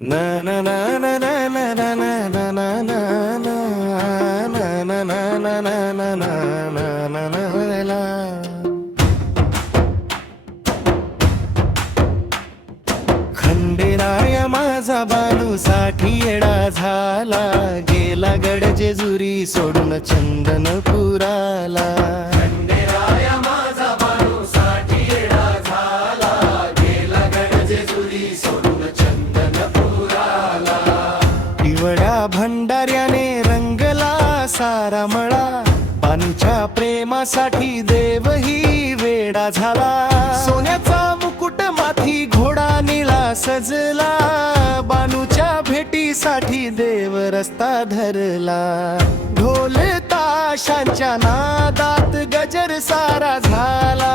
ना ना ना ना ना ना ना ना ना ना ना ना ना ना ना ना ना ना ना ना. खंडेराया माझा बालूसाठी येडा झाला, गेला गड जेजुरी सोडून चंदनपुराला. खंडेराया माझा बालूसाठी येडा झाला, गेला गड जेजुरी सोडून चंदनपुराला. पिवळ्या भंडाऱ्याने रंगला सारा मळा, बानूच्या प्रेमासाठी देवही वेडा झाला. सोन्याचा मुकुट माथी घोडा निळा सजला, बानूच्या भेटीसाठी देव रस्ता धरला. ढोल ताशांच्या नादात गजर सारा झाला,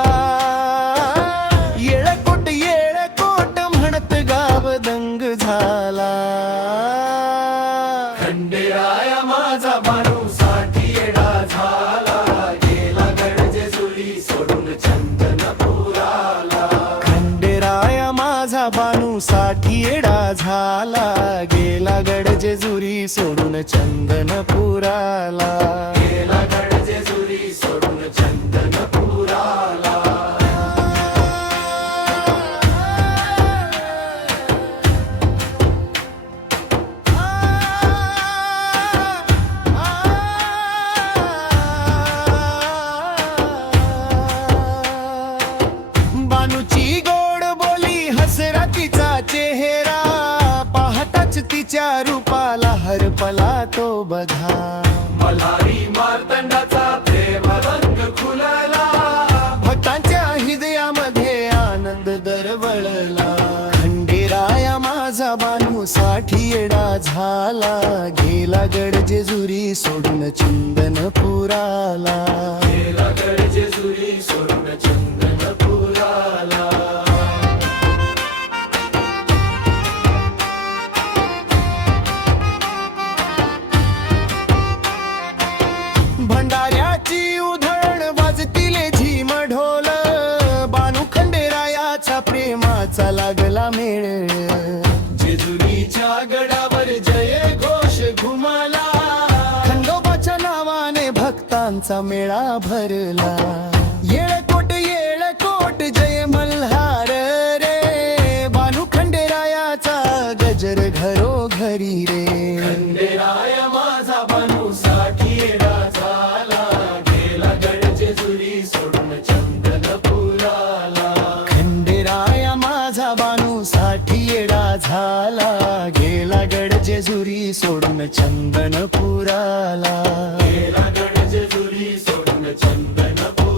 येळकोट म्हणत गाव दंग झाला. खंडेराया माझा बानूसाठी येडा झाला, गेला गड जेजुरी सोडून चंदनपुराला. खंडेराया माझा बानूसाठी येडा झाला, गेला गड जेजुरी सोडून चंदनपुराला. गेला गड जेजुरी सोडून चंदनपुराला. बानूची गोड बोली हसरा तिचा चेहरा, पाहताच तिच्या रूपाला हरपला तो बघा. मल्हारी मार्तंडाचा प्रेम रंग खुलला, भक्तांच्या हृदयामध्ये आनंद दरवळला. खंडेराया माझा बानूसाठी येडा झाला, गेला गड जेजुरी सोडून चंदनपुराला. गेला गड जेजुरी सोडून चंदनपुराला. भंडाऱ्याची उधळण वाजतील झिम ढोल, बानू खंडेरायाचा प्रेमाचा लागला मेळ. जेजुरीच्या गडावर जय घोष घुमाला, खंडोबाच्या नावाने भक्तांचा मेळा भरला. येळकोट जय मल्हार रे, बानू खंडेरायाचा गजर घरोघरी रे. खंडेराया माझा बानूसाठी येडा झाला, गेला गड जेजुरी सोडून चंदनपुराला. खंडेराया माझा बानूसाठी येडा झाला, गेला गड जेजुरी सोडून चंदनपुराला. गेला गड जेजुरी सोडून चंदनपुराला.